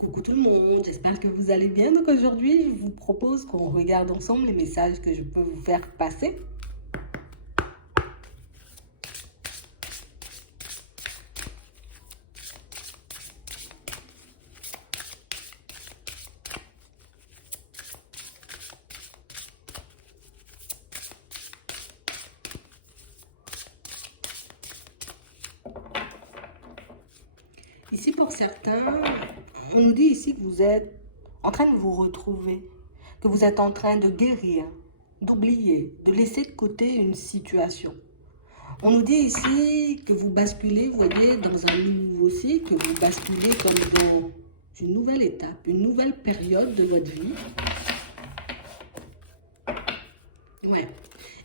Coucou tout le monde, j'espère que vous allez bien. Donc aujourd'hui, je vous propose qu'on regarde ensemble les messages que je peux vous faire passer. Ici, pour certains, on nous dit ici que vous êtes en train de vous retrouver, que vous êtes en train de guérir, d'oublier, de laisser de côté une situation. On nous dit ici que vous basculez, vous voyez, dans un nouveau cycle, que vous basculez comme dans une nouvelle étape, une nouvelle période de votre vie. Ouais.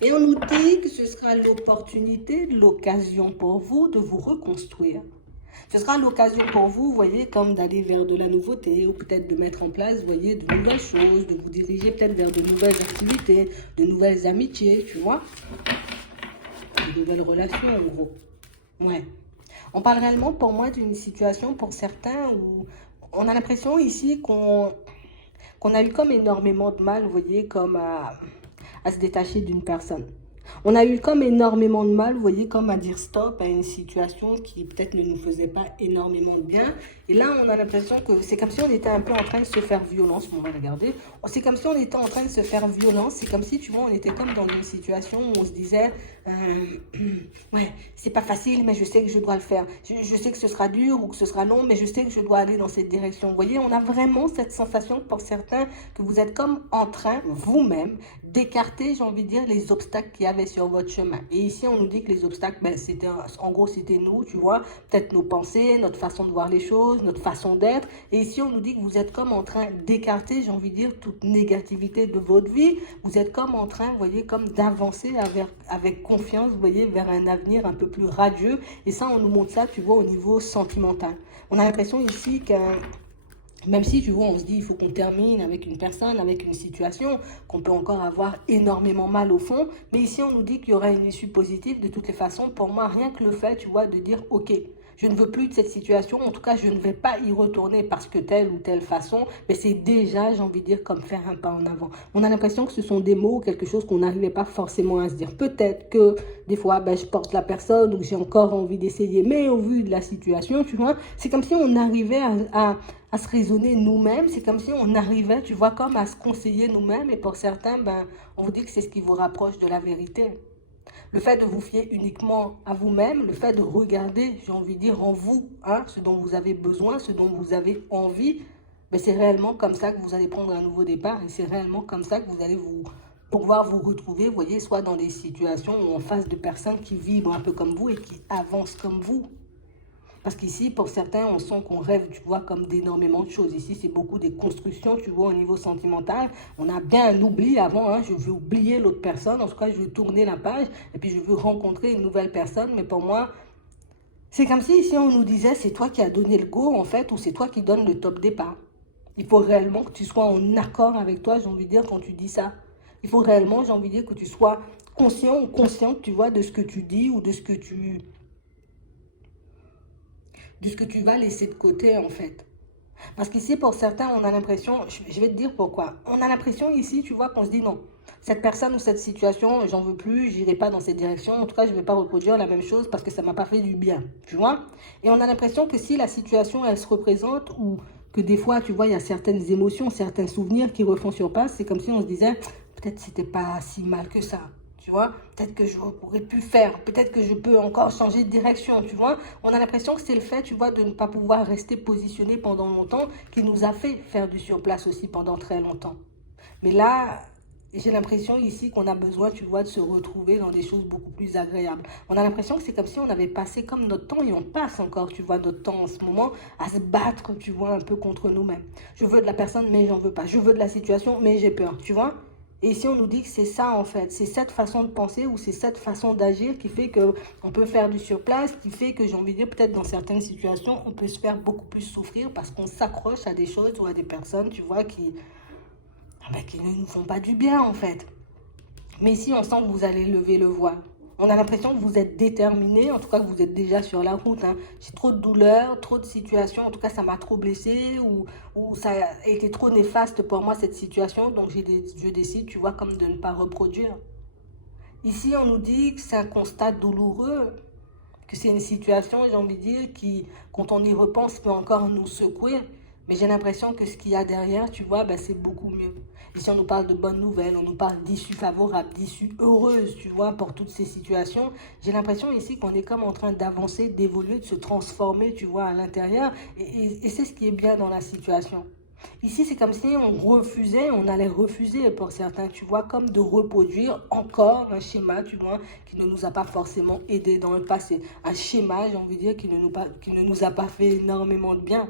Et on nous dit que ce sera l'opportunité, l'occasion pour vous de vous reconstruire. Ce sera l'occasion pour vous, vous voyez, comme d'aller vers de la nouveauté ou peut-être de mettre en place, vous voyez, de nouvelles choses, de vous diriger peut-être vers de nouvelles activités, de nouvelles amitiés, tu vois, de nouvelles relations en gros. Ouais. On parle réellement pour moi d'une situation pour certains où on a l'impression ici qu'on a eu comme énormément de mal, vous voyez, comme à se détacher d'une personne. On a eu comme énormément de mal, vous voyez, comme à dire stop à une situation qui peut-être ne nous faisait pas énormément de bien. Et là, on a l'impression que c'est comme si on était un peu en train de se faire violence. On va regarder. C'est comme si on était en train de se faire violence. C'est comme si, tu vois, on était comme dans une situation où on se disait, ouais, c'est pas facile, mais je sais que je dois le faire. Je sais que ce sera dur ou que ce sera long, mais je sais que je dois aller dans cette direction. Vous voyez, on a vraiment cette sensation pour certains que vous êtes comme en train, vous-même, d'écarter, j'ai envie de dire, les obstacles qu'il y avait sur votre chemin. Et ici, on nous dit que les obstacles, ben, c'était, en gros, c'était nous, tu vois, peut-être nos pensées, notre façon de voir les choses, notre façon d'être. Et ici, on nous dit que vous êtes comme en train d'écarter, j'ai envie de dire, toute négativité de votre vie. Vous êtes comme en train, vous voyez, comme d'avancer avec confiance, vous voyez, vers un avenir un peu plus radieux. Et ça, on nous montre ça, tu vois, au niveau sentimental. On a l'impression ici qu'un même si, tu vois, on se dit il faut qu'on termine avec une personne, avec une situation, qu'on peut encore avoir énormément mal au fond. Mais ici, on nous dit qu'il y aura une issue positive de toutes les façons. Pour moi, rien que le fait, tu vois, de dire ok, je ne veux plus de cette situation. En tout cas, je ne vais pas y retourner parce que telle ou telle façon. Mais c'est déjà, j'ai envie de dire, comme faire un pas en avant. On a l'impression que ce sont des mots, quelque chose qu'on n'arrivait pas forcément à se dire. Peut-être que des fois, ben, je porte la personne ou j'ai encore envie d'essayer. Mais au vu de la situation, tu vois, c'est comme si on arrivait à se raisonner nous-mêmes. C'est comme si on arrivait, tu vois, comme à se conseiller nous-mêmes. Et pour certains, ben, on vous dit que c'est ce qui vous rapproche de la vérité. Le fait de vous fier uniquement à vous-même, le fait de regarder, j'ai envie de dire, en vous, hein, ce dont vous avez besoin, ce dont vous avez envie, ben, c'est réellement comme ça que vous allez prendre un nouveau départ. Et c'est réellement comme ça que vous allez pouvoir vous retrouver, vous voyez, soit dans des situations ou en face de personnes qui vivent un peu comme vous et qui avancent comme vous. Parce qu'ici, pour certains, on sent qu'on rêve, tu vois, comme d'énormément de choses. Ici, c'est beaucoup des constructions, tu vois, au niveau sentimental. On a bien un oubli avant, hein. Je veux oublier l'autre personne. En tout cas, je veux tourner la page et puis je veux rencontrer une nouvelle personne. Mais pour moi, c'est comme si ici, on nous disait, c'est toi qui as donné le go, en fait, ou c'est toi qui donne le top départ. Il faut réellement que tu sois en accord avec toi, j'ai envie de dire, quand tu dis ça. Il faut réellement, j'ai envie de dire, que tu sois conscient ou consciente, tu vois, de ce que tu dis ou de ce que tu vas laisser de côté, en fait. Parce qu'ici, pour certains, on a l'impression, je vais te dire pourquoi. On a l'impression ici, tu vois, qu'on se dit non. Cette personne ou cette situation, j'en veux plus, j'irai pas dans cette direction. En tout cas, je ne vais pas reproduire la même chose parce que ça m'a pas fait du bien, tu vois. Et on a l'impression que si la situation, elle se représente ou que des fois, tu vois, il y a certaines émotions, certains souvenirs qui refont surface, c'est comme si on se disait, peut-être c'était pas si mal que ça. Tu vois, peut-être que je pourrais plus faire, peut-être que je peux encore changer de direction, tu vois. On a l'impression que c'est le fait, tu vois, de ne pas pouvoir rester positionné pendant longtemps qui nous a fait faire du surplace aussi pendant très longtemps. Mais là, j'ai l'impression ici qu'on a besoin, tu vois, de se retrouver dans des choses beaucoup plus agréables. On a l'impression que c'est comme si on avait passé comme notre temps et on passe encore, tu vois, notre temps en ce moment à se battre, tu vois, un peu contre nous-mêmes. Je veux de la personne, mais j'en veux pas. Je veux de la situation, mais j'ai peur, tu vois. Et ici, on nous dit que c'est ça, en fait. C'est cette façon de penser ou c'est cette façon d'agir qui fait qu'on peut faire du surplace, qui fait que, j'ai envie de dire, peut-être dans certaines situations, on peut se faire beaucoup plus souffrir parce qu'on s'accroche à des choses ou à des personnes, tu vois, qui ne nous font pas du bien, en fait. Mais ici, on sent que vous allez lever le voile. On a l'impression que vous êtes déterminé, en tout cas que vous êtes déjà sur la route. Hein. J'ai trop de douleurs, trop de situations, en tout cas ça m'a trop blessé ou ça a été trop néfaste pour moi cette situation, donc je décide, tu vois, comme de ne pas reproduire. Ici, on nous dit que c'est un constat douloureux, que c'est une situation, j'ai envie de dire, qui, quand on y repense, peut encore nous secouer. Mais j'ai l'impression que ce qu'il y a derrière, tu vois, ben, c'est beaucoup mieux. Ici, on nous parle de bonnes nouvelles, on nous parle d'issues favorables, d'issues heureuses, tu vois, pour toutes ces situations. J'ai l'impression ici qu'on est comme en train d'avancer, d'évoluer, de se transformer, tu vois, à l'intérieur. Et c'est ce qui est bien dans la situation. Ici, c'est comme si on refusait, on allait refuser pour certains, tu vois, comme de reproduire encore un schéma, tu vois, qui ne nous a pas forcément aidé dans le passé. Un schéma, j'ai envie de dire, qui ne nous a pas fait énormément de bien.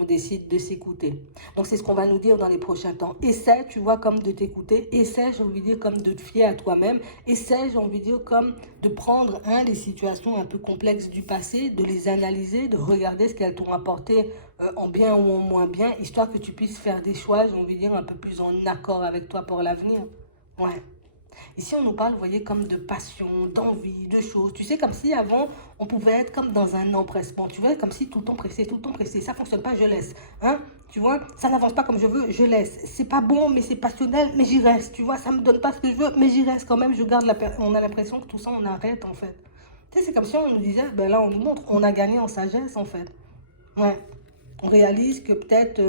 On décide de s'écouter. Donc, c'est ce qu'on va nous dire dans les prochains temps. Essaie, tu vois, comme de t'écouter. Essaie, j'ai envie de dire, comme de te fier à toi-même. Essaie, j'ai envie de dire, comme de prendre les situations un peu complexes du passé, de les analyser, de regarder ce qu'elles t'ont apporté en bien ou en moins bien, histoire que tu puisses faire des choix, j'ai envie de dire, un peu plus en accord avec toi pour l'avenir. Ouais. Ici, on nous parle, vous voyez, comme de passion, d'envie, de choses. Tu sais, comme si avant, on pouvait être comme dans un empressement. Tu vois, comme si tout le temps pressé, tout le temps pressé. Ça ne fonctionne pas, je laisse. Hein? Tu vois, ça n'avance pas comme je veux, je laisse. C'est pas bon, mais c'est passionnel, mais j'y reste. Tu vois, ça me donne pas ce que je veux, mais j'y reste quand même. Je garde on a l'impression que tout ça, on arrête, en fait. Tu sais, c'est comme si on nous disait, ben là, on nous montre, on a gagné en sagesse, en fait. Ouais. On réalise que peut-être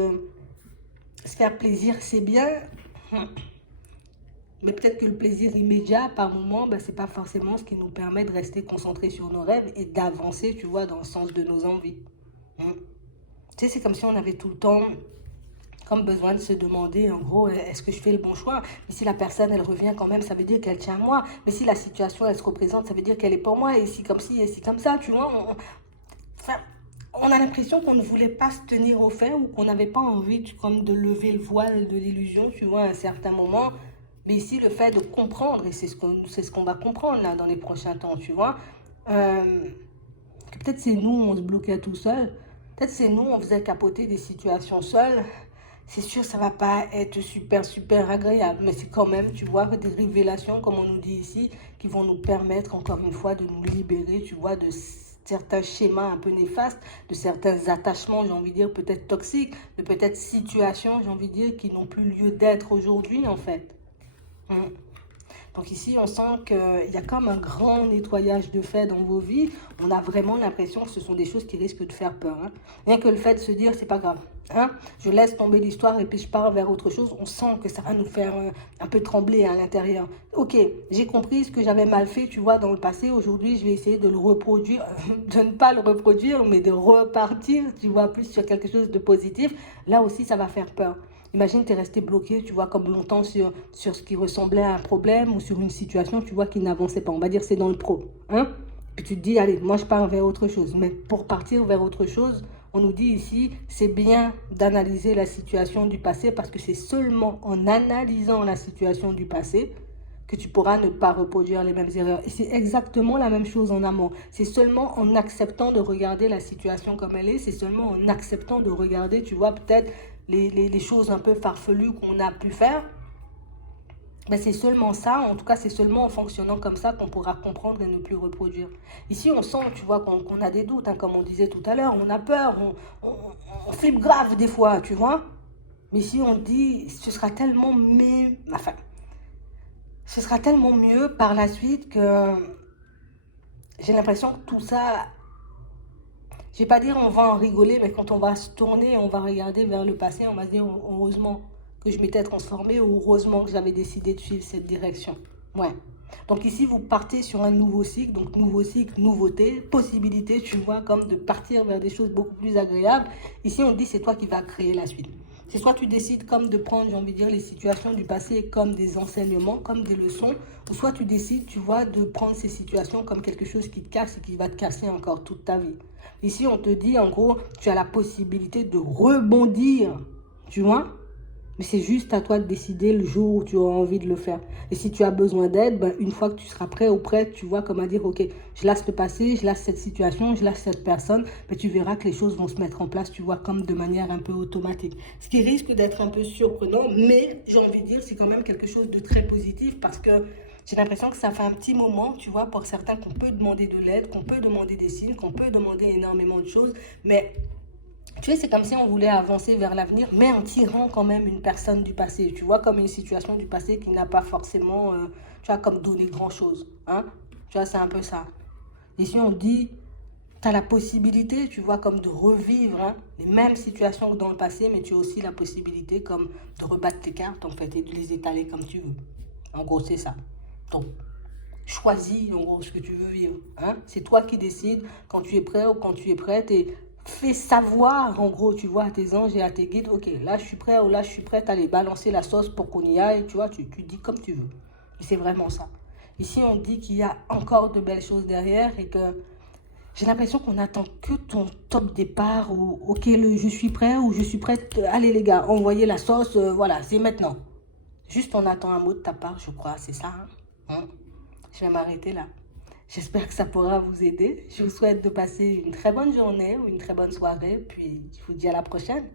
se faire plaisir, c'est bien. Mais peut-être que le plaisir immédiat, par moment, ben, ce n'est pas forcément ce qui nous permet de rester concentrés sur nos rêves et d'avancer, tu vois, dans le sens de nos envies. Tu sais, c'est comme si on avait tout le temps comme besoin de se demander, en gros, est-ce que je fais le bon choix? Mais si la personne, elle revient quand même, ça veut dire qu'elle tient à moi. Mais si la situation, elle se représente, ça veut dire qu'elle est pour moi. Et si comme ci, et si comme ça, tu vois. Enfin, on a l'impression qu'on ne voulait pas se tenir au fait ou qu'on n'avait pas envie comme de lever le voile de l'illusion, tu vois, à un certain moment. Mais ici, le fait de comprendre, et c'est ce qu'on va comprendre là dans les prochains temps, tu vois, que peut-être c'est nous, on se bloquait tout seul, peut-être c'est nous, on faisait capoter des situations seules. C'est sûr, ça va pas être super, super agréable, mais c'est quand même, tu vois, des révélations, comme on nous dit ici, qui vont nous permettre, encore une fois, de nous libérer, tu vois, de certains schémas un peu néfastes, de certains attachements, j'ai envie de dire, peut-être toxiques, de peut-être situations, j'ai envie de dire, qui n'ont plus lieu d'être aujourd'hui, en fait. Donc ici, on sent qu'il y a comme un grand nettoyage de fait dans vos vies. On a vraiment l'impression que ce sont des choses qui risquent de faire peur. Hein. Rien que le fait de se dire, c'est pas grave. Hein. Je laisse tomber l'histoire et puis je pars vers autre chose. On sent que ça va nous faire un peu trembler à l'intérieur. Ok, j'ai compris ce que j'avais mal fait, tu vois, dans le passé. Aujourd'hui, je vais essayer de le reproduire, de ne pas le reproduire, mais de repartir, tu vois, plus sur quelque chose de positif. Là aussi, ça va faire peur. Imagine, tu es resté bloqué, tu vois, comme longtemps sur ce qui ressemblait à un problème ou sur une situation, tu vois, qui n'avançait pas. On va dire c'est dans le pro. Hein? Puis tu te dis, allez, moi je pars vers autre chose. Mais pour partir vers autre chose, on nous dit ici, c'est bien d'analyser la situation du passé parce que c'est seulement en analysant la situation du passé que tu pourras ne pas reproduire les mêmes erreurs. Et c'est exactement la même chose en amont. C'est seulement en acceptant de regarder la situation comme elle est, c'est seulement en acceptant de regarder, tu vois, peut-être les choses un peu farfelues qu'on a pu faire. Ben c'est seulement ça, en tout cas c'est seulement en fonctionnant comme ça qu'on pourra comprendre et ne plus reproduire. Ici on sent, tu vois, qu'on a des doutes, hein, comme on disait tout à l'heure, on a peur, on flippe grave des fois, tu vois. Mais ici on dit, ce sera tellement ce sera tellement mieux par la suite que j'ai l'impression que tout ça, je vais pas dire on va en rigoler, mais quand on va se tourner, on va regarder vers le passé, on va se dire heureusement que je m'étais transformée ou heureusement que j'avais décidé de suivre cette direction. Ouais. Donc ici, vous partez sur un nouveau cycle, donc nouveau cycle, nouveauté, possibilité, tu vois, comme de partir vers des choses beaucoup plus agréables. Ici, on dit c'est toi qui vas créer la suite. C'est soit tu décides comme de prendre, j'ai envie de dire, les situations du passé comme des enseignements, comme des leçons, ou soit tu décides, tu vois, de prendre ces situations comme quelque chose qui te casse et qui va te casser encore toute ta vie. Ici, on te dit, en gros, tu as la possibilité de rebondir, tu vois. Mais c'est juste à toi de décider le jour où tu auras envie de le faire. Et si tu as besoin d'aide, ben, une fois que tu seras prêt ou prête, tu vois, comme à dire, ok, je laisse le passé, je laisse cette situation, je laisse cette personne, ben, tu verras que les choses vont se mettre en place, tu vois, comme de manière un peu automatique. Ce qui risque d'être un peu surprenant, mais j'ai envie de dire, c'est quand même quelque chose de très positif parce que J'ai l'impression que ça fait un petit moment, tu vois, pour certains qu'on peut demander de l'aide, qu'on peut demander des signes, qu'on peut demander énormément de choses, mais tu sais, c'est comme si on voulait avancer vers l'avenir, mais en tirant quand même une personne du passé, tu vois, comme une situation du passé qui n'a pas forcément, tu vois, comme donné grand-chose, hein. Tu vois, c'est un peu ça. Ici, on dit, tu as la possibilité, tu vois, comme de revivre hein, les mêmes situations que dans le passé, mais tu as aussi la possibilité comme de rebattre tes cartes, en fait, et de les étaler comme tu veux. En gros, c'est ça. Donc, choisis, en gros, ce que tu veux vivre. Hein? C'est toi qui décides quand tu es prêt ou quand tu es prête et fais savoir, en gros, tu vois, à tes anges et à tes guides, ok, là, je suis prêt ou là, je suis prête à aller balancer la sauce pour qu'on y aille, tu vois, tu dis comme tu veux. Et c'est vraiment ça. Ici, on dit qu'il y a encore de belles choses derrière et que j'ai l'impression qu'on attend que ton top départ ou ok, je suis prêt ou je suis prête. Allez les gars, envoyez la sauce, voilà, c'est maintenant. Juste on attend un mot de ta part, je crois, c'est ça. Hein. Je vais m'arrêter là. J'espère que ça pourra vous aider. Je vous souhaite de passer une très bonne journée ou une très bonne soirée. Puis je vous dis à la prochaine.